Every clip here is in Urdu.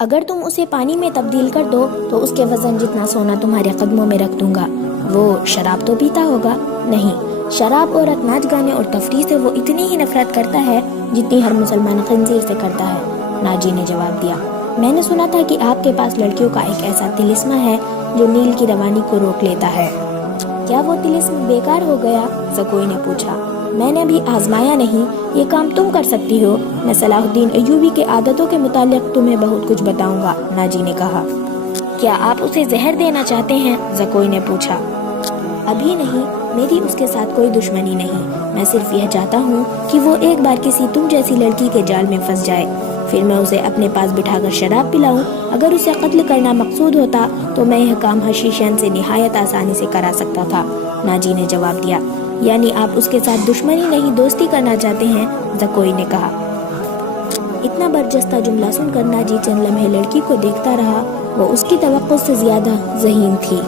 اگر تم اسے پانی میں تبدیل کر دو تو اس کے وزن جتنا سونا تمہارے قدموں میں رکھ دوں گا۔ وہ شراب تو پیتا ہوگا؟ نہیں، شراب اور ناچ گانے اور تفریح سے وہ اتنی ہی نفرت کرتا ہے جتنی ہر مسلمان خنزیر سے کرتا ہے۔ ناجی نے جواب دیا، میں نے سنا تھا کہ آپ کے پاس لڑکیوں کا ایک ایسا طلسمہ ہے جو نیل کی روانی کو روک لیتا ہے۔ کیا وہ طلسم بیکار ہو گیا؟ زکوئی نے پوچھا۔ میں نے ابھی آزمایا نہیں، یہ کام تم کر سکتی ہو۔ میں صلاح الدین ایوبی کے عادتوں کے متعلق تمہیں بہت کچھ بتاؤں گا، ناجی نے کہا۔ کیا آپ اسے زہر دینا چاہتے ہیں؟ زکوئی نے پوچھا۔ ابھی نہیں، میری اس کے ساتھ کوئی دشمنی نہیں، میں صرف یہ چاہتا ہوں کہ وہ ایک بار کسی تم جیسی لڑکی کے جال میں پھنس جائے، پھر میں اسے اپنے پاس بٹھا کر شراب پلاؤں۔ اگر اسے قتل کرنا مقصود ہوتا تو میں یہ کام حشیشین سے نہایت آسانی سے کرا سکتا تھا، ناجی نے جواب دیا۔ یعنی آپ اس کے ساتھ دشمنی نہیں دوستی کرنا چاہتے ہیں؟ زکوئی نے کہا۔ اتنا برجستہ جملہ سن کر ناجی چند لمحے لڑکی کو دیکھتا رہا، وہ اس کی توقع سے زیادہ ذہین تھی۔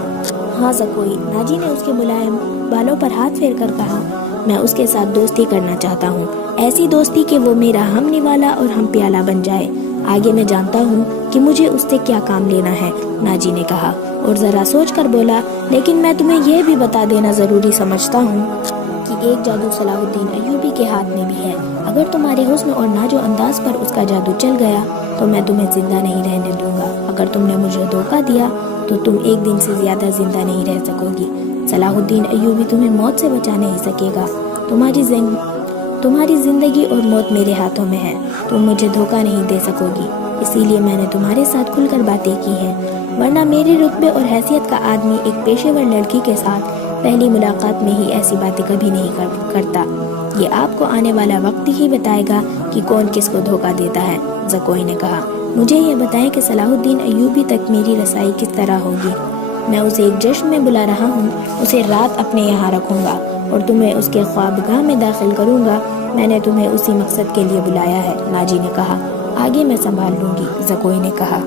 ہاں زکوئی، ناجی نے اس کے ملائم بالوں پر ہاتھ پھیر کر کہا، میں اس کے ساتھ دوستی کرنا چاہتا ہوں، ایسی دوستی کہ وہ میرا ہم نوالا اور ہم پیالہ بن جائے۔ آگے میں جانتا ہوں کہ مجھے اس سے کیا کام لینا ہے، ناجی نے کہا اور ذرا سوچ کر بولا، لیکن میں تمہیں یہ بھی بتا دینا ضروری سمجھتا ہوں کہ ایک جادو صلاح الدین ایوبی کے ہاتھ میں بھی ہے۔ اگر تمہارے حسن اور ناز و انداز پر اس کا جادو چل گیا تو میں تمہیں زندہ نہیں رہنے دوں گا۔ اگر تم نے مجھے دھوکہ دیا تو تم ایک دن سے زیادہ زندہ نہیں رہ سکو گی۔ صلاح الدین ایوبی تمہیں موت سے بچا نہیں سکے گا۔ تمہاری زندگی اور موت میرے ہاتھوں میں ہے، تم مجھے دھوکہ نہیں دے سکو گی، اسی لیے میں نے تمہارے ساتھ کھل کر باتیں کی ہیں، ورنہ میرے رتبے اور حیثیت کا آدمی ایک پیشے ور لڑکی کے ساتھ پہلی ملاقات میں ہی ایسی باتیں کبھی نہیں کرتا۔ یہ آپ کو آنے والا وقت ہی بتائے گا کہ کون کس کو دھوکہ دیتا ہے، زکوئی نے کہا۔ مجھے یہ بتائیں کہ صلاح الدین ایوبی تک میری رسائی کس طرح ہوگی؟ میں اسے ایک جشن میں بلا رہا ہوں، اسے رات اپنے یہاں رکھوں گا اور تمہیں اس کے خوابگاہ میں داخل کروں گا۔ میں نے تمہیں اسی مقصد کے لیے بلایا ہے، ناجی نے کہا۔ آگے میں سنبھال لوں گی، زکوئی نے کہا۔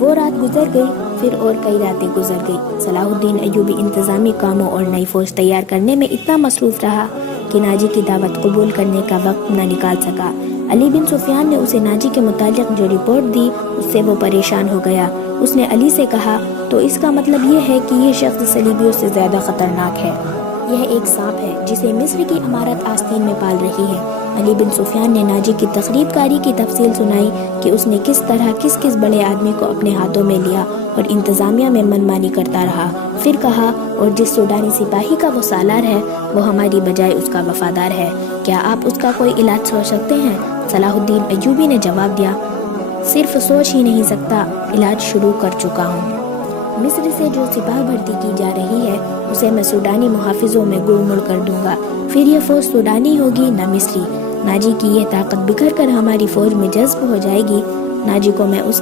وہ رات گزر گئی، پھر اور کئی راتیں گزر گئی۔ صلاح الدین ایوبی انتظامی کاموں اور نئی فوج تیار کرنے میں اتنا مصروف رہا کہ ناجی کی دعوت قبول کرنے کا وقت نہ نکال سکا۔ علی بن سفیان نے اسے ناجی کے متعلق جو رپورٹ دی اس سے وہ پریشان ہو گیا۔ اس نے علی سے کہا، تو اس کا مطلب یہ ہے کہ یہ شخص صلیبیوں سے زیادہ خطرناک ہے، یہ ایک سانپ ہے جسے مصر کی امارت آستین میں پال رہی ہے۔ علی بن سفیان نے ناجی کی تخریب کاری کی تفصیل سنائی کہ اس نے کس طرح کس بڑے آدمی کو اپنے ہاتھوں میں لیا اور انتظامیہ میں من مانی کرتا رہا۔ پھر کہا، اور جس سوڈانی سپاہی کا وہ سالار ہے وہ ہماری بجائے اس کا وفادار ہے، کیا آپ اس کا کوئی علاج سوچ سکتے ہیں؟ صلاح الدین ایوبی نے جواب دیا، صرف سوچ ہی نہیں سکتا، علاج شروع کر چکا ہوں۔ مصر سے جو سپاہ بھرتی کی جا رہی ہے اسے میں سوڈانی محافظوں میں گڑ مڑ کر دوں گا، پھر یہ فوج سوڈانی ہوگی نہ مصری۔ ناجی کی یہ طاقت بکھر کر ہماری فوج میں جذب ہو جائے گی، ناجی کو میں اس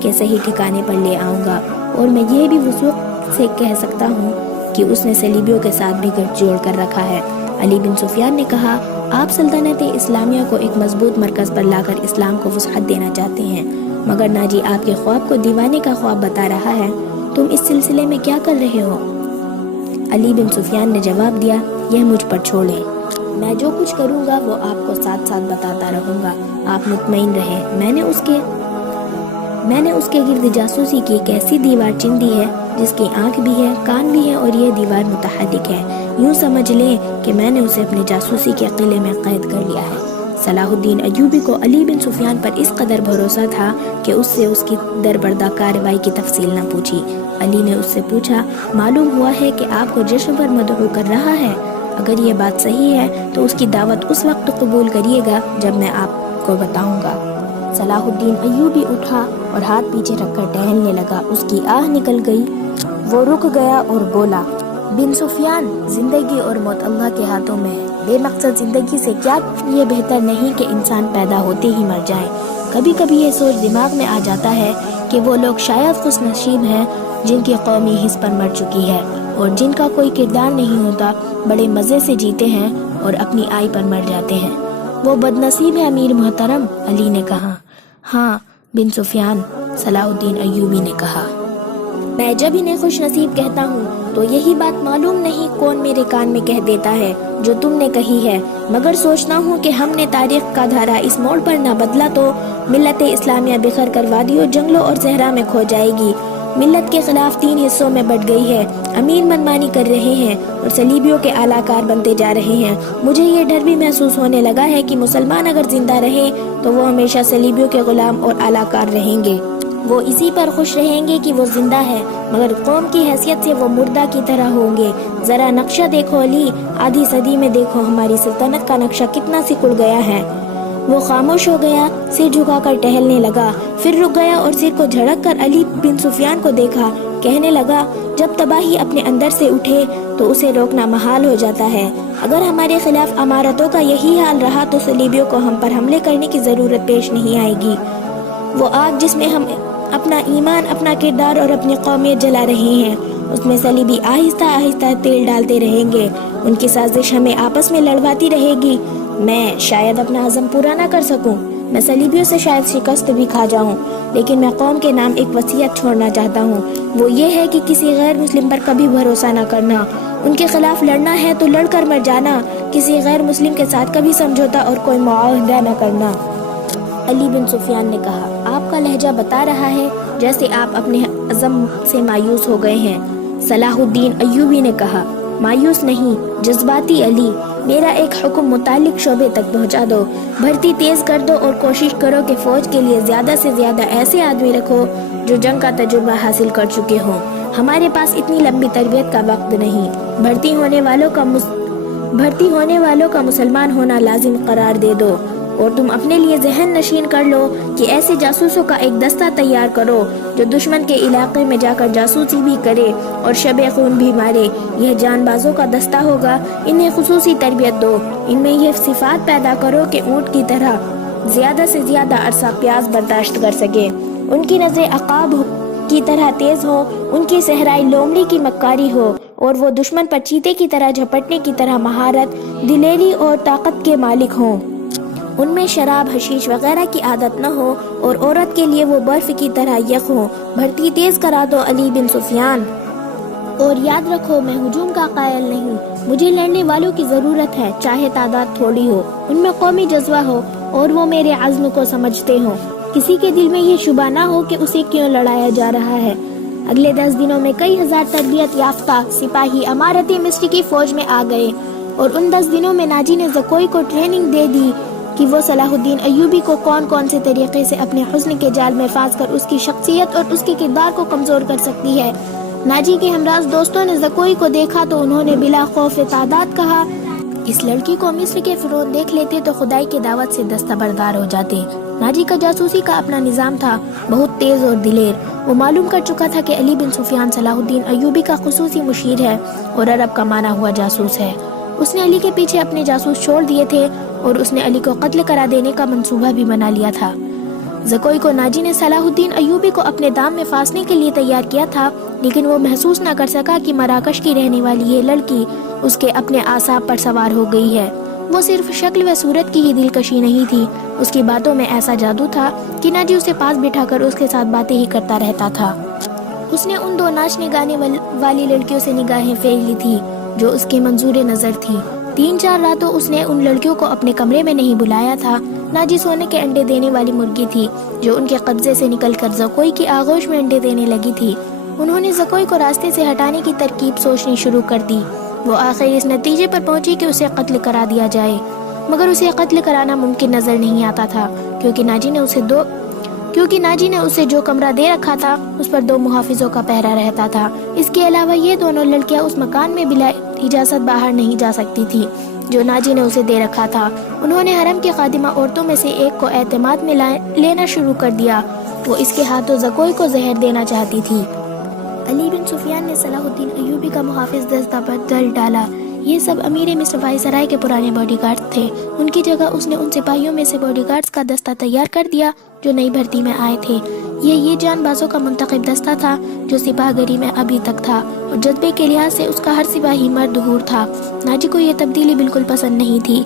کے صحیح ٹھکانے پر لے آؤں گا، اور میں یہ بھی وثوق سے کہہ سکتا ہوں کہ اس نے صلیبیوں کے ساتھ بھی گٹھ جوڑ کر رکھا ہے۔ علی بن سفیان نے کہا، آپ سلطنت اسلامیہ کو ایک مضبوط مرکز پر لا کر اسلام کو وسعت دینا چاہتے ہیں، مگر ناجی آپ کے خواب کو دیوانے کا خواب بتا رہا ہے، تم اس سلسلے میں کیا کر رہے ہو؟ علی بن سفیان نے جواب دیا، یہ مجھ پر چھوڑیں، میں جو کچھ کروں گا وہ آپ کو ساتھ ساتھ بتاتا رہوں گا، آپ مطمئن رہیں۔ میں نے اس کے گرد جاسوسی کی ایک ایسی دیوار چن دی ہے جس کی آنکھ بھی ہے، کان بھی ہے، اور یہ دیوار متحرک ہے، یوں سمجھ لیں کہ میں نے اسے اپنے جاسوسی کے قلعے میں قید کر لیا ہے۔ صلاح الدین ایوبی کو علی بن سفیان پر اس قدر بھروسہ تھا کہ اس سے اس کی دربردہ کارروائی کی تفصیل نہ پوچھی۔ علی نے اس سے پوچھا، معلوم ہوا ہے کہ آپ کو جشن پر مدعو کر رہا ہے، اگر یہ بات صحیح ہے تو اس کی دعوت اس وقت قبول کریے گا جب میں آپ کو بتاؤں گا۔ صلاح الدین ایوبی اٹھا اور ہاتھ پیچھے رکھ کر ٹہلنے لگا، اس کی آہ نکل گئی، وہ رک گیا اور بولا، بن سفیان، زندگی اور موت اللہ کے ہاتھوں میں ہے، بے مقصد زندگی سے کیا یہ بہتر نہیں کہ انسان پیدا ہوتے ہی مر جائے؟ کبھی کبھی یہ سوچ دماغ میں آ جاتا ہے کہ وہ لوگ شاید خوش نصیب ہیں جن کی قومی حص پر مر چکی ہے اور جن کا کوئی کردار نہیں ہوتا، بڑے مزے سے جیتے ہیں اور اپنی آئی پر مر جاتے ہیں۔ وہ بد نصیب ہے امیر محترم، علی نے کہا۔ ہاں بن سفیان، صلاح الدین ایوبی نے کہا، میں جب انہیں خوش نصیب کہتا ہوں تو یہی بات معلوم نہیں کون میرے کان میں کہہ دیتا ہے جو تم نے کہی ہے، مگر سوچتا ہوں کہ ہم نے تاریخ کا دھارا اس موڑ پر نہ بدلا تو ملت اسلامیہ بکھر کر وادیوں، جنگلوں اور صحرا میں کھو جائے گی۔ ملت کے خلاف 3 حصوں میں بٹ گئی ہے، امیر منمانی کر رہے ہیں اور صلیبیوں کے اعلی کار بنتے جا رہے ہیں۔ مجھے یہ ڈر بھی محسوس ہونے لگا ہے کہ مسلمان اگر زندہ رہے تو وہ ہمیشہ صلیبیوں کے غلام اور اعلی کار رہیں گے۔ وہ اسی پر خوش رہیں گے کہ وہ زندہ ہے، مگر قوم کی حیثیت سے وہ مردہ کی طرح ہوں گے۔ ذرا نقشہ دیکھو علی، آدھی صدی میں دیکھو ہماری سلطنت کا نقشہ کتنا سکڑ گیا ہے۔ وہ خاموش ہو گیا، سر جھکا کر ٹہلنے لگا، پھر رک گیا اور سر کو جھڑک کر علی بن سفیان کو دیکھا، کہنے لگا، جب تباہی اپنے اندر سے اٹھے تو اسے روکنا محال ہو جاتا ہے۔ اگر ہمارے خلاف امارتوں کا یہی حال رہا تو صلیبیوں کو ہم پر حملے کرنے کی ضرورت پیش نہیں آئے گی۔ وہ آگ جس میں ہم اپنا ایمان، اپنا کردار اور اپنی قومیت جلا رہے ہیں، اس میں صلیبی آہستہ آہستہ تیل ڈالتے رہیں گے، ان کی سازش ہمیں آپس میں لڑواتی رہے گی۔ میں شاید اپنا عزم پورا نہ کر سکوں، میں صلیبیوں سے شاید شکست بھی کھا جاؤں، لیکن میں قوم کے نام ایک وصیت چھوڑنا چاہتا ہوں، وہ یہ ہے کہ کسی غیر مسلم پر کبھی بھروسہ نہ کرنا، ان کے خلاف لڑنا ہے تو لڑ کر مر جانا، کسی غیر مسلم کے ساتھ کبھی سمجھوتا اور کوئی معاہدہ نہ کرنا۔ علی بن سفیان نے کہا، آپ کا لہجہ بتا رہا ہے جیسے آپ اپنے عزم سے مایوس ہو گئے ہیں۔ صلاح الدین ایوبی نے کہا، مایوس نہیں، جذباتی علی، میرا ایک حکم متعلق شعبے تک پہنچا دو، بھرتی تیز کر دو اور کوشش کرو کہ فوج کے لیے زیادہ سے زیادہ ایسے آدمی رکھو جو جنگ کا تجربہ حاصل کر چکے ہوں۔ ہمارے پاس اتنی لمبی تربیت کا وقت نہیں۔ بھرتی ہونے والوں کا مسلمان ہونا لازم قرار دے دو، اور تم اپنے لیے ذہن نشین کر لو کہ ایسے جاسوسوں کا ایک دستہ تیار کرو جو دشمن کے علاقے میں جا کر جاسوسی بھی کرے اور شب خون بھی مارے۔ یہ جان بازوں کا دستہ ہوگا، انہیں خصوصی تربیت دو، ان میں یہ صفات پیدا کرو کہ اونٹ کی طرح زیادہ سے زیادہ عرصہ پیاس برداشت کر سکے، ان کی نظریں عقاب کی طرح تیز ہو، ان کی صحرائی لومڑی کی مکاری ہو، اور وہ دشمن پر چیتے کی طرح جھپٹنے کی طرح مہارت، دلیری اور طاقت کے مالک ہوں۔ ان میں شراب، حشیش وغیرہ کی عادت نہ ہو، اور عورت کے لیے وہ برف کی طرح یک ہو۔ بھرتی تیز کرا دو علی بن سفیان، اور یاد رکھو میں ہجوم کا قائل نہیں، مجھے لڑنے والوں کی ضرورت ہے، چاہے تعداد تھوڑی ہو، ان میں قومی جذبہ ہو اور وہ میرے عزم کو سمجھتے ہوں، کسی کے دل میں یہ شبہ نہ ہو کہ اسے کیوں لڑایا جا رہا ہے۔ اگلے 10 دنوں میں کئی ہزار تربیت یافتہ سپاہی امارتی مصر کی فوج میں آ گئے، اور ان 10 دنوں میں ناجی نے زکوئی کو ٹریننگ دے دی کہ وہ صلاح الدین ایوبی کو کون سے طریقے سے اپنے حسن کے جال میں پھانس کر اس کی شخصیت اور اس کے کردار کو کمزور کر سکتی ہے۔ ناجی کے ہمراز دوستوں نے زکوئی کو دیکھا تو انہوں نے بلا خوف تعداد کہا، اس لڑکی کو مصر کے فرعون دیکھ لیتے تو خدائی کی دعوت سے دستبردار ہو جاتے۔ ناجی کا جاسوسی کا اپنا نظام تھا، بہت تیز اور دلیر۔ وہ معلوم کر چکا تھا کہ علی بن سفیان صلاح الدین ایوبی کا خصوصی مشیر ہے اور عرب کا مانا ہوا جاسوس ہے۔ اس نے علی کے پیچھے اپنے جاسوس چھوڑ دیے تھے اور اس نے علی کو قتل کرا دینے کا منصوبہ بھی بنا لیا تھا۔ زکوئی کو ناجی نے صلاح الدین ایوبی کو اپنے دام میں پھانسنے کے لیے تیار کیا تھا، لیکن وہ محسوس نہ کر سکا کہ مراکش کی رہنے والی یہ لڑکی اس کے اپنے اعصاب پر سوار ہو گئی ہے۔ وہ صرف شکل و صورت کی ہی دلکشی نہیں تھی، اس کی باتوں میں ایسا جادو تھا کہ ناجی اسے پاس بٹھا کر اس کے ساتھ باتیں ہی کرتا رہتا تھا۔ اس نے ان 2 ناچنے گانے والی لڑکیوں سے نگاہیں پھیر لی تھی جو اس کے منظور نظر تھی۔ 3-4 راتوں اس نے ان لڑکیوں کو اپنے کمرے میں نہیں بلایا تھا۔ ناجی سونے کے انڈے دینے والی مرغی تھی جو ان کے قبضے سے نکل کر زکوئی کی آغوش میں انڈے دینے لگی تھی۔ انہوں نے زکوئی کو راستے سے ہٹانے کی ترکیب سوچنی شروع کر دی۔ وہ آخر اس نتیجے پر پہنچی کہ اسے قتل کرا دیا جائے، مگر اسے قتل کرانا ممکن نظر نہیں آتا تھا کیونکہ ناجی نے اسے جو کمرہ دے رکھا تھا اس پر 2 محافظوں کا پہرا رہتا تھا۔ اس کے علاوہ یہ دونوں لڑکیاں اس مکان میں بلا اجازت باہر نہیں جا سکتی تھی جو ناجی نے اسے دے رکھا تھا۔ انہوں نے حرم کی خادمہ عورتوں میں سے ایک کو اعتماد میں لینا شروع کر دیا، وہ اس کے ہاتھوں زکوئی کو زہر دینا چاہتی تھی۔ علی بن سفیان نے صلاح الدین ایوبی کا محافظ دستہ پر ڈال ڈالا۔ یہ سب امیر مصر وائسرائے کے پرانے باڈی گارڈ تھے۔ ان کی جگہ اس نے ان سپاہیوں میں سے باڈی گارڈز کا دستہ تیار کر دیا جو نئی بھرتی میں آئے تھے۔ یہ جان بازوں کا منتخب دستہ تھا جو سپاہ گری میں ابھی تک تھا، اور جذبے کے لحاظ سے اس کا ہر سپاہی مرد حور تھا۔ ناجی کو یہ تبدیلی بالکل پسند نہیں تھی،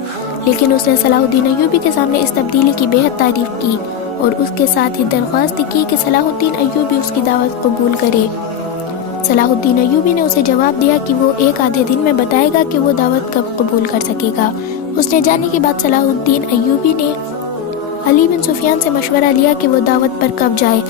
لیکن اس نے صلاح الدین ایوبی کے سامنے اس تبدیلی کی بے حد تعریف کی اور اس کے ساتھ ہی درخواست کی کہ صلاح الدین ایوبی اس کی دعوت قبول کرے۔ صلاح الدین ایوبی نے اسے جواب دیا کہ وہ ایک آدھے دن میں بتائے گا کہ وہ دعوت کب قبول کر سکے گا۔ اس نے جانے کے بعد صلاح الدین ایوبی نے علی بن سفیان سے مشورہ لیا کہ وہ دعوت پر کب جائے۔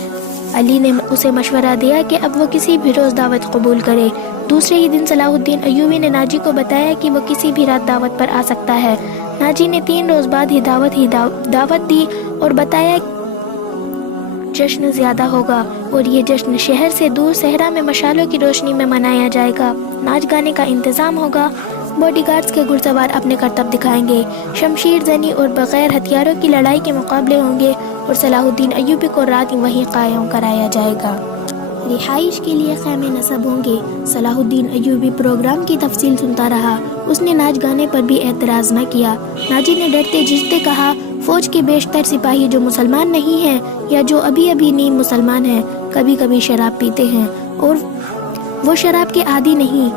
علی نے اسے مشورہ دیا کہ اب وہ کسی بھی روز دعوت قبول کرے۔ دوسرے ہی دن صلاح الدین ایوبی نے ناجی کو بتایا کہ وہ کسی بھی رات دعوت پر آ سکتا ہے۔ ناجی نے 3 روز بعد ہی دعوت دی اور بتایا جشن زیادہ ہوگا اور یہ جشن شہر سے دور صحرا میں مشالوں کی روشنی میں منایا جائے گا۔ ناچ گانے کا انتظام ہوگا، باڈی گارڈز کے گھڑسوار اپنے کرتب دکھائیں گے، شمشیر زنی اور بغیر ہتھیاروں کی لڑائی کے مقابلے ہوں گے اور صلاح الدین ایوبی کو رات وہیں قائم کرایا جائے گا۔ رہائش کے لیے خیمے نصب ہوں گے۔ صلاح الدین ایوبی پروگرام کی تفصیل سنتا رہا۔ اس نے ناچ گانے پر بھی اعتراض نہ کیا۔ ناجی نے ڈرتے جھجکتے کہا، فوج کے بیشتر سپاہی جو مسلمان نہیں ہیں یا جو ابھی نیم مسلمان ہیں کبھی کبھی شراب پیتے ہیں اور وہ شراب کے عادی نہیں۔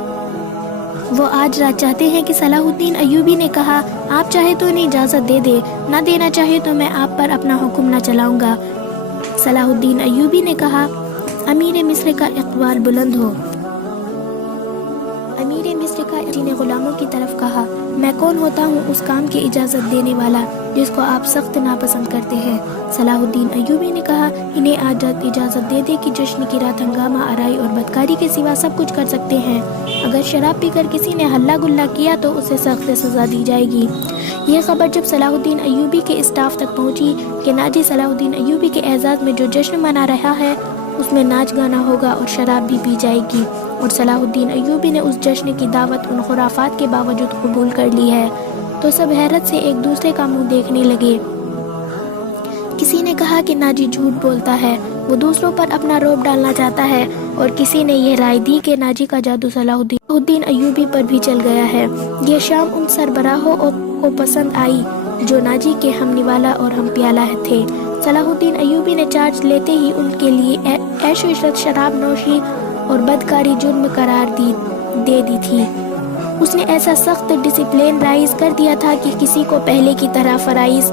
وہ آج رات چاہتے ہیں کہ صلاح الدین ایوبی نے کہا، آپ چاہے تو انہیں اجازت دے دے، نہ دینا چاہے تو میں آپ پر اپنا حکم نہ چلاؤں گا۔ صلاح الدین ایوبی نے کہا، امیر مصر کا اقبال بلند ہو۔ امیر مصر کا نے غلاموں کی طرف کہا، میں کون ہوتا ہوں اس کام کی اجازت دینے والا جس کو آپ سخت ناپسند کرتے ہیں۔ صلاح الدین ایوبی نے کہا، انہیں آج رات اجازت دے دے کہ جشن کی رات ہنگامہ آرائی اور بدکاری کے سوا سب کچھ کر سکتے ہیں۔ اگر شراب پی کر کسی نے ہلہ گلہ کیا تو اسے سخت سزا دی جائے گی۔ یہ خبر جب صلاح الدین ایوبی کے اسٹاف تک پہنچی کہ ناجی صلاح الدین ایوبی کے اعزاز میں جو جشن منا رہا ہے اس میں ناچ گانا ہوگا اور شراب بھی پی جائے گی اور صلاح الدین ایوبی نے اس جشن کی دعوت ان خرافات کے باوجود قبول کر لی ہے تو سب حیرت سے ایک دوسرے کا منہ دیکھنے لگے۔ کسی نے کہا کہ ناجی جھوٹ بولتا ہے، وہ دوسروں پر اپنا رعب ڈالنا چاہتا ہے، اور کسی نے یہ رائے دی کہ ناجی کا جادو صلاح الدین ایوبی پر بھی چل گیا ہے۔ یہ شام ان سربراہوں کو پسند آئی جو ناجی کے ہم نوالا اور ہم پیالہ تھے۔ صلاح الدین ایوبی نے چارج لیتے ہی ان کے لیے عیش و عشرت، شراب نوشی اور بدکاری جرم قرار دے دی تھی۔ اس نے ایسا سخت ڈسپلین رائز کر دیا تھا کہ کسی کو پہلے کی طرح فرائض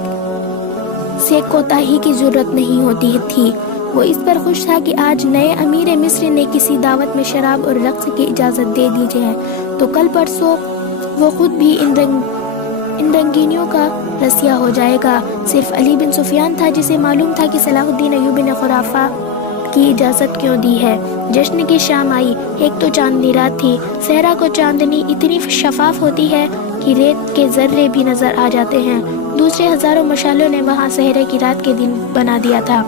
سے کوتاہی کی ضرورت نہیں ہوتی تھی۔ وہ اس پر خوش تھا کہ آج نئے امیر مصر نے کسی دعوت میں شراب اور رقص کی اجازت دے دی ہے تو کل پرسوں وہ خود بھی ان رنگینیوں کا رسیا ہو جائے گا۔ صرف علی بن سفیان تھا جسے معلوم تھا کہ صلاح الدین ایوبی نے خرافہ کی اجازت کیوں دی ہے۔ جشن کی شام آئی، ایک تو چاندنی رات تھی۔ صحرا کو چاندنی اتنی شفاف ہوتی ہے کہ ریت کے ذرے بھی نظر آ جاتے ہیں۔ دوسرے ہزاروں مشالوں نے وہاں صحرے کی رات کے دن بنا دیا تھا۔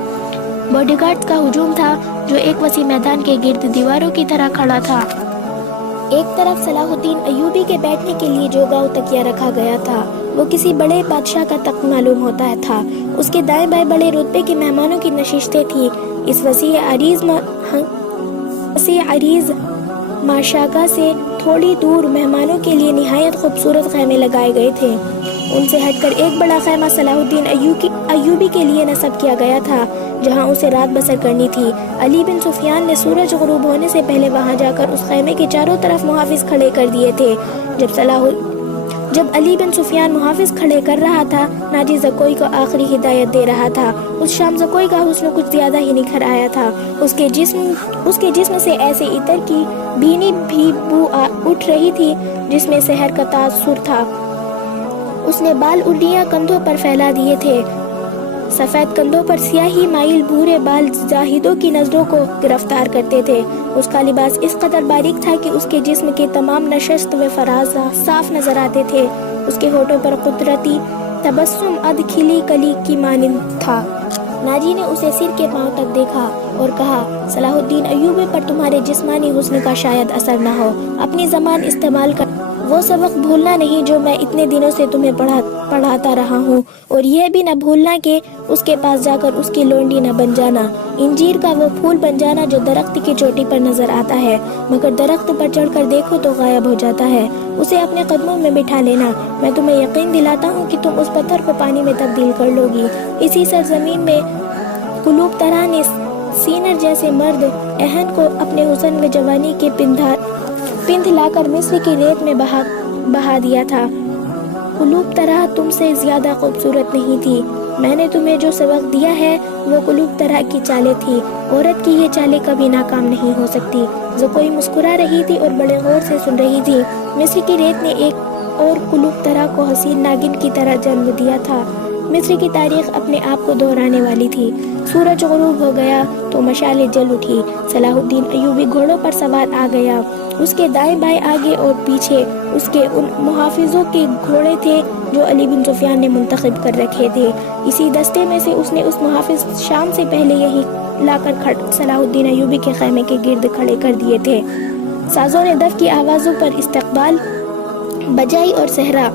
باڈی گارڈز کا ہجوم تھا جو ایک وسیع میدان کے گرد دیواروں کی طرح کھڑا تھا۔ ایک طرف صلاح الدین ایوبی کے بیٹھنے کے لیے جوگا و تکیہ رکھا گیا تھا، وہ کسی بڑے بادشاہ کا تخت معلوم ہوتا تھا۔ اس کے دائیں بائیں بڑے رتبے کے مہمانوں کی نشستیں تھیں۔ اس وسیع عریض ماشاگاہ سے تھوڑی دور مہمانوں کے لیے نہایت خوبصورت خیمے لگائے گئے تھے۔ ان سے ہٹ کر ایک بڑا خیمہ صلاح الدین ایوبی کے لیے نصب کیا گیا تھا جہاں اسے رات بسر کرنی تھی۔ علی بن سفیان نے سورج غروب ہونے سے پہلے وہاں جا کر اس خیمے کے چاروں طرف محافظ کھڑے کر دیے تھے۔ جب علی بن سفیان محافظ کھڑے کر رہا تھا، ناجی زکوئی کو آخری ہدایت دے رہا تھا۔ اس شام زکوئی کا حسن کچھ زیادہ ہی نکھر آیا تھا۔ اس کے جسم سے ایسے عطر کی بھینی بھی بو اٹھ رہی تھی جس میں سحر کا تاثر تھا۔ اس نے بال اڈیاں کندھوں پر پھیلا دیے تھے۔ سفید کندھوں پر سیاہی مائل بھورے بال زاہدوں کی نظروں کو گرفتار کرتے تھے۔ اس کا لباس اس قدر باریک تھا کہ اس کے جسم کے تمام نشست و فراز صاف نظر آتے تھے۔ اس کے ہونٹوں پر قدرتی تبسم ادھ کھلی کلی کی مانند تھا۔ ناجی نے اسے سر کے پاؤں تک دیکھا اور کہا، صلاح الدین ایوبی پر تمہارے جسمانی حسن کا شاید اثر نہ ہو، اپنی زبان استعمال کر وہ سبق بھولنا نہیں جو میں اتنے دنوں سے تمہیں پڑھاتا رہا ہوں، اور یہ بھی نہ بھولنا کہ اس کے پاس جا کر اس کی لونڈی نہ بن جانا، انجیر کا وہ پھول بن جانا جو درخت کی چوٹی پر نظر آتا ہے مگر درخت پر چڑھ کر دیکھو تو غائب ہو جاتا ہے، اسے اپنے قدموں میں بٹھا لینا۔ میں تمہیں یقین دلاتا ہوں کہ تم اس پتھر کو پانی میں تبدیل کر لو گی۔ اسی سرزمین میں قلوب طرح نے سینر جیسے مرد اہن کو اپنے حسن و جوانی کے پندھ لا کر مصر کی ریت میں بہا دیا تھا۔ قلوب طرح تم سے زیادہ خوبصورت نہیں تھی میں نے تمہیں جو سبق دیا ہے وہ قلوب طرح کی چالیں تھی، عورت کی یہ چالیں کبھی ناکام نہیں ہو سکتی۔ جو کوئی مسکرا رہی تھی اور بڑے غور سے سن رہی تھی۔ مصر کی ریت نے ایک اور قلوب طرح کو حسین ناگن کی طرح جنم دیا تھا۔ مصر کی تاریخ اپنے آپ کو دہرانے والی تھی۔ سورج غروب ہو گیا تو مشالیں جل اٹھی۔ صلاح الدین ایوبی گھوڑوں پر سوار آ گیا۔ اس کے دائیں بائیں آگے اور پیچھے اس کے ان محافظوں کے گھوڑے تھے جو علی بن سفیان نے منتخب کر رکھے تھے۔ اسی دستے میں سے اس نے اس محافظ شام سے پہلے یہی لا کر صلاح الدین ایوبی کے خیمے کے گرد کھڑے کر دیے تھے۔ سازوں نے دف کی آوازوں پر استقبال بجائی اور صحرا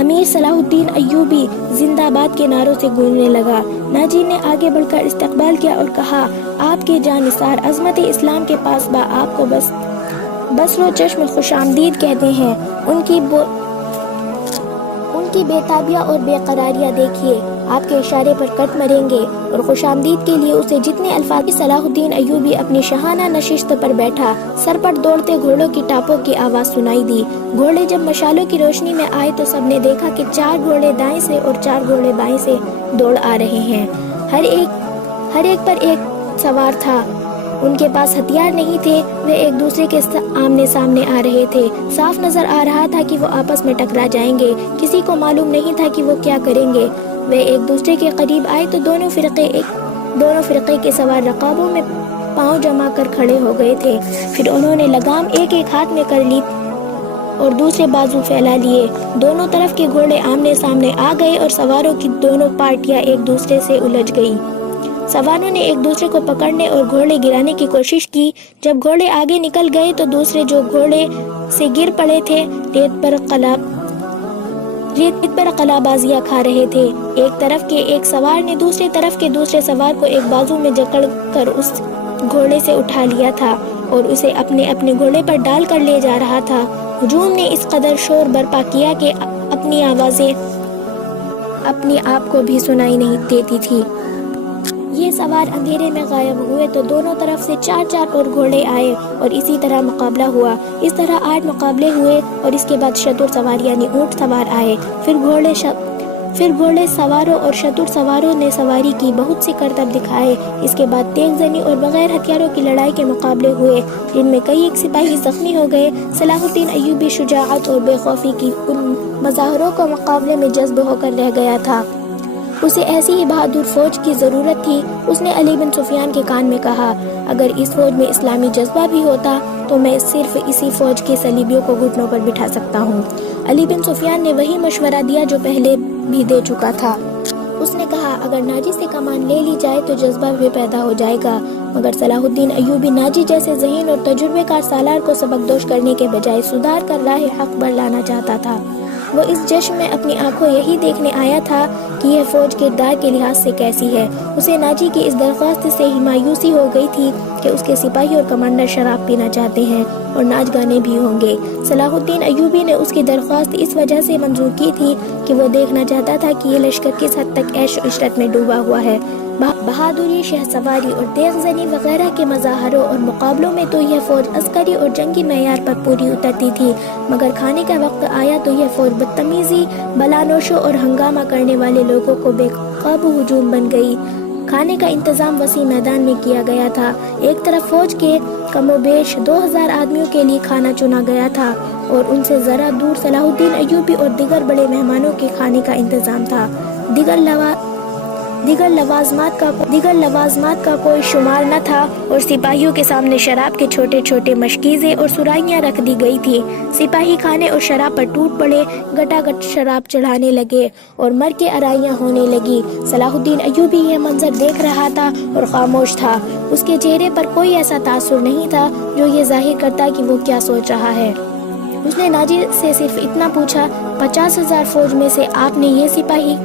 امیر صلاح الدین ایوبی زندہ باد کے نعروں سے گونجنے لگا۔ ناجی نے آگے بڑھ کر استقبال کیا اور کہا، آپ کے جانثار عظمت اسلام کے پاس با آپ کو بس رو چشم خوش آمدید کہتے ہیں۔ ان کی بے تابیہ اور بے قراریاں دیکھیے، آپ کے اشارے پر کٹ مریں گے اور خوش آمدید کے لیے اسے جتنے الفاظ۔ صلاح الدین ایوبی اپنی شاہانہ نشست پر بیٹھا، سر پر دوڑتے گھوڑوں کی ٹاپوں کی آواز سنائی دی۔ گھوڑے جب مشالوں کی روشنی میں آئے تو سب نے دیکھا کہ 4 گھوڑے دائیں سے اور 4 گھوڑے بائیں سے دوڑ آ رہے ہیں۔ ہر ایک پر ایک سوار تھا۔ ان کے پاس ہتھیار نہیں تھے، وہ ایک دوسرے کے آمنے سامنے آ رہے تھے۔ صاف نظر آ رہا تھا کہ وہ آپس میں ٹکرا جائیں گے۔ کسی کو معلوم نہیں تھا کہ وہ کیا کریں گے۔ وہ ایک دوسرے کے قریب آئے تو دونوں فرقے کے سوار رقابوں میں پاؤں جما کر کھڑے ہو گئے تھے۔ پھر انہوں نے لگام ایک ہاتھ میں کر لی اور دوسرے بازو پھیلا لیے۔ دونوں طرف کے گھوڑے آمنے سامنے آ گئے اور سواروں کی دونوں پارٹیاں ایک دوسرے سے الجھ گئی۔ سواروں نے ایک دوسرے کو پکڑنے اور گھوڑے گرانے کی کوشش کی۔ جب گھوڑے آگے نکل گئے تو دوسرے جو گھوڑے سے گر پڑے تھے ریت پر قلا بازیاں کھا رہے تھے۔ ایک طرف کے ایک سوار نے دوسرے طرف کے دوسرے سوار کو ایک بازو میں جکڑ کر اس گھوڑے سے اٹھا لیا تھا اور اسے اپنے گھوڑے پر ڈال کر لے جا رہا تھا۔ ہجوم نے اس قدر شور برپا کیا کہ اپنی آوازیں اپنی آپ کو بھی سنائی نہیں دیتی تھی۔ یہ سوار اندھیرے میں غائب ہوئے تو دونوں طرف سے 4 اور گھوڑے آئے اور اسی طرح مقابلہ ہوا۔ اس طرح 8 مقابلے ہوئے اور اس کے بعد شتر سوار یعنی اونٹ سوار آئے۔ پھر گھوڑے سواروں اور شتر سواروں نے سواری کی بہت سی کرتب دکھائے۔ اس کے بعد تیز زنی اور بغیر ہتھیاروں کی لڑائی کے مقابلے ہوئے جن میں کئی ایک سپاہی زخمی ہو گئے۔ صلاح الدین ایوبی شجاعت اور بے خوفی کی ان مظاہروں کو مقابلے میں جذب ہو کر رہ گیا تھا۔ اسے ایسی ہی بہادر فوج کی ضرورت تھی۔ اس نے علی بن سفیان کے کان میں کہا، اگر اس فوج میں اسلامی جذبہ بھی ہوتا تو میں صرف اسی فوج کے صلیبیوں کو گھٹنوں پر بٹھا سکتا ہوں۔ علی بن سفیان نے وہی مشورہ دیا جو پہلے بھی دے چکا تھا۔ اس نے کہا، اگر ناجی سے کمان لے لی جائے تو جذبہ بھی پیدا ہو جائے گا، مگر صلاح الدین ایوبی ناجی جیسے ذہین اور تجربے کار سالار کو سبق دوش کرنے کے بجائے سدھار کر راہ حق پر لانا چاہتا تھا۔ وہ اس جشن میں اپنی آنکھوں یہی دیکھنے آیا تھا کہ یہ فوج کردار کے لحاظ سے کیسی ہے۔ اسے ناجی کی اس درخواست سے ہی مایوسی ہو گئی تھی کہ اس کے سپاہی اور کمانڈر شراب پینا چاہتے ہیں اور ناچ گانے بھی ہوں گے۔ صلاح الدین ایوبی نے اس کی درخواست اس وجہ سے منظور کی تھی کہ وہ دیکھنا چاہتا تھا کہ یہ لشکر کس حد تک عیش و عشرت میں ڈوبا ہوا ہے۔ بہادری، شہ سواری اور تیغ زنی وغیرہ کے مظاہروں اور مقابلوں میں تو یہ فوج عسکری اور جنگی معیار پر پوری اترتی تھی، مگر کھانے کا وقت آیا تو یہ فوج بدتمیزی، بلانوشوں اور ہنگامہ کرنے والے لوگوں کو بے قابو ہجوم بن گئی۔ کھانے کا انتظام وسیع میدان میں کیا گیا تھا۔ ایک طرف فوج کے کم و بیش 2000 آدمیوں کے لیے کھانا چنا گیا تھا اور ان سے ذرا دور صلاح الدین ایوبی اور دیگر بڑے مہمانوں کے کھانے کا انتظام تھا۔ دیگر لوازمات کا کوئی شمار نہ تھا اور سپاہیوں کے سامنے شراب کے چھوٹے چھوٹے مشکیزیں اور سرائیاں رکھ دی گئی تھی۔ سپاہی کھانے اور شراب پر ٹوٹ پڑے، گٹا گٹ شراب چڑھانے لگے اور مر کے آرائیاں ہونے لگی۔ صلاح الدین ایوبی یہ منظر دیکھ رہا تھا اور خاموش تھا۔ اس کے چہرے پر کوئی ایسا تاثر نہیں تھا جو یہ ظاہر کرتا کہ وہ کیا سوچ رہا ہے۔ اس نے ناجی سے صرف اتنا پوچھا، 50,000 فوج میں سے آپ نے یہ سپاہی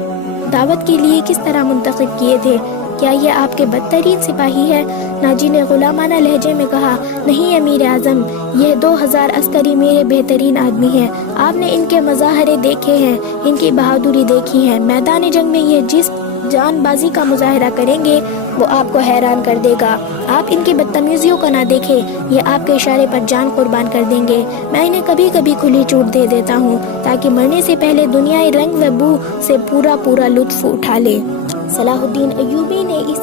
دعوت کے لیے کس طرح منتخب کیے تھے؟ کیا یہ آپ کے بدترین سپاہی ہے؟ ناجی نے غلامانہ لہجے میں کہا، نہیں امیر اعظم، یہ 2000 عسکری میرے بہترین آدمی ہیں۔ آپ نے ان کے مظاہرے دیکھے ہیں، ان کی بہادری دیکھی ہے۔ میدان جنگ میں یہ جان بازی کا مظاہرہ کریں گے وہ آپ کو حیران کر دے گا۔ آپ ان کی بدتمیزیوں کو نہ دیکھیں، یہ آپ کے اشارے پر جان قربان کر دیں گے۔ میں انہیں کبھی کبھی کھلی چھوٹ دے دیتا ہوں تاکہ مرنے سے پہلے دنیائے رنگ و بو سے پورا لطف اٹھا لے۔ صلاح الدین ایوبی نے اس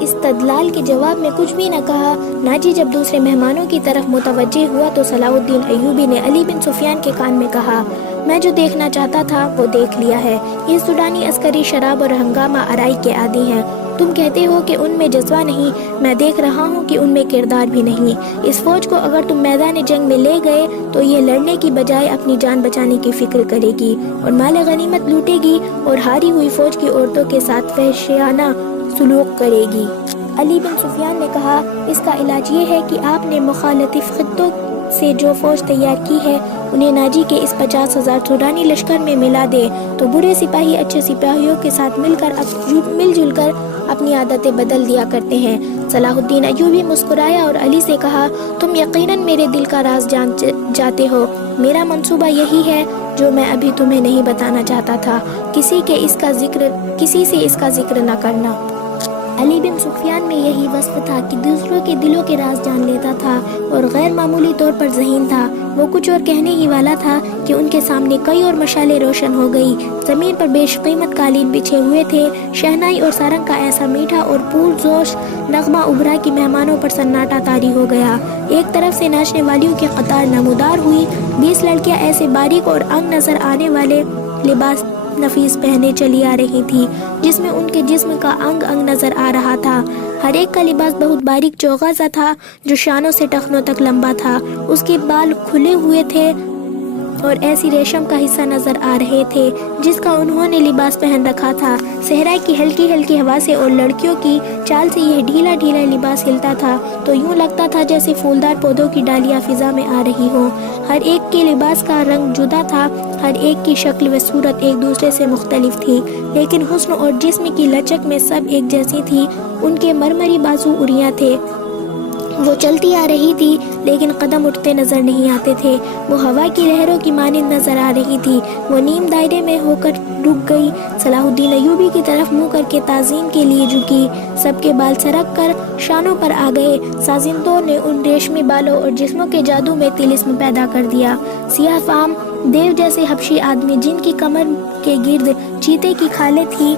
استدلال کے جواب میں کچھ بھی نہ کہا۔ ناجی جب دوسرے مہمانوں کی طرف متوجہ ہوا تو صلاح الدین ایوبی نے علی بن سفیان کے کان میں کہا، میں جو دیکھنا چاہتا تھا وہ دیکھ لیا ہے۔ یہ سوڈانی عسکری شراب اور ہنگامہ آرائی کے عادی ہیں۔ تم کہتے ہو کہ ان میں جذبہ نہیں، میں دیکھ رہا ہوں کہ ان میں کردار بھی نہیں۔ اس فوج کو اگر تم میدان جنگ میں لے گئے تو یہ لڑنے کی بجائے اپنی جان بچانے کی فکر کرے گی اور مال غنیمت لوٹے گی اور ہاری ہوئی فوج کی عورتوں کے ساتھ وحشیانہ سلوک کرے گی۔ علی بن سفیان نے کہا، اس کا علاج یہ ہے کہ آپ نے مخالف خطوں سے جو فوج تیار کی ہے انہیں ناجی کے اس 50,000 سوڈانی لشکر میں ملا دے تو برے سپاہی اچھے سپاہیوں کے ساتھ مل جل کر اپنی عادتیں بدل دیا کرتے ہیں۔ صلاح الدین ایوبی مسکرایا اور علی سے کہا، تم یقیناً میرے دل کا راز جاتے ہو۔ میرا منصوبہ یہی ہے جو میں ابھی تمہیں نہیں بتانا چاہتا تھا، کسی سے اس کا ذکر نہ کرنا۔ علی بن سفیان میں یہی وصف تھا کہ دوسروں کے دلوں کے راز جان لیتا تھا اور غیر معمولی طور پر ذہین تھا۔ وہ کچھ اور کہنے ہی والا تھا کہ ان کے سامنے کئی اور مشالیں روشن ہو گئی۔ زمین پر بیش قیمت قالین بچھے ہوئے تھے۔ شہنائی اور سارنگ کا ایسا میٹھا اور پرجوش نغمہ ابھرا کہ مہمانوں پر سناٹا طاری ہو گیا۔ ایک طرف سے ناچنے والیوں کی قطار نمودار ہوئی۔ 20 لڑکیاں ایسے باریک اور انگ نظر آنے والے لباس نفیس پہنے چلی آ رہی تھی جس میں ان کے جسم کا انگ نظر آ رہا تھا۔ ہر ایک کا لباس بہت باریک چوغا سا تھا جو شانوں سے ٹخنوں تک لمبا تھا۔ اس کے بال کھلے ہوئے تھے اور ایسی ریشم کا حصہ نظر آ رہے تھے جس کا انہوں نے لباس پہن رکھا تھا۔ صحرا کی ہلکی ہوا سے اور لڑکیوں کی چال سے یہ ڈھیلا لباس ہلتا تھا تو یوں لگتا تھا جیسے پھولدار پودوں کی ڈالیاں فضا میں آ رہی ہوں۔ ہر ایک کے لباس کا رنگ جدا تھا، ہر ایک کی شکل و صورت ایک دوسرے سے مختلف تھی، لیکن حسن اور جسم کی لچک میں سب ایک جیسی تھی۔ ان کے مرمری بازو اریاں تھے، وہ چلتی آ رہی تھی لیکن قدم اٹھتے نظر نہیں آتے تھے۔ وہ ہوا کی لہروں کی مانند نظر آ رہی تھی۔ وہ نیم دائرے میں ہو کر رک گئی، صلاح الدین ایوبی کی طرف منہ کر کے تعظیم کے لیے جھکی۔ سب کے بال سرک کر شانوں پر آ گئے۔ سازندوں نے ان ریشمی بالوں اور جسموں کے جادو میں طلسم پیدا کر دیا۔ سیاہ فام دیو جیسے حبشی آدمی جن کی کمر کے گرد چیتے کی کھالیں تھی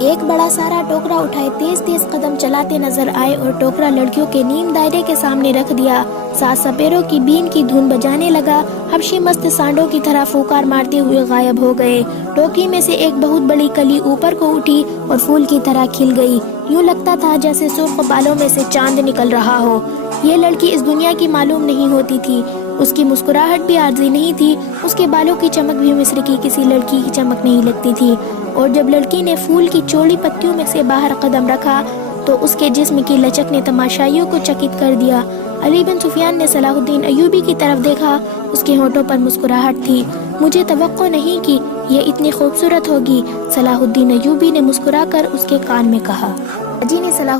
ایک بڑا سارا ٹوکرا اٹھائے تیز قدم چلاتے نظر آئے اور ٹوکرا لڑکیوں کے نیم دائرے کے سامنے رکھ دیا۔ ساز سپیروں کی بین کی دھن بجانے لگا۔ حبشی مست سانڈوں کی طرح پھوکار مارتے ہوئے غائب ہو گئے۔ ٹوکری میں سے ایک بہت بڑی کلی اوپر کو اٹھی اور پھول کی طرح کھل گئی۔ یوں لگتا تھا جیسے سرخ بالوں میں سے چاند نکل رہا ہو۔ یہ لڑکی اس دنیا کی معلوم نہیں ہوتی تھی۔ اس کی مسکراہٹ بھی عارضی نہیں تھی، اس کے بالوں کی چمک بھی مصر کی کسی لڑکی کی چمک نہیں لگتی تھی۔ اور جب لڑکی نے پھول کی چوڑی پتیوں میں سے باہر قدم رکھا تو اس کے جسم کی لچک نے تماشائیوں کو چکت کر دیا۔ علی بن سفیان نے صلاح الدین ایوبی کی طرف دیکھا، اس کے ہونٹوں پر مسکراہٹ تھی۔ مجھے توقع نہیں کہ یہ اتنی خوبصورت ہوگی، صلاح الدین ایوبی نے مسکرا کر اس کے کان میں کہا۔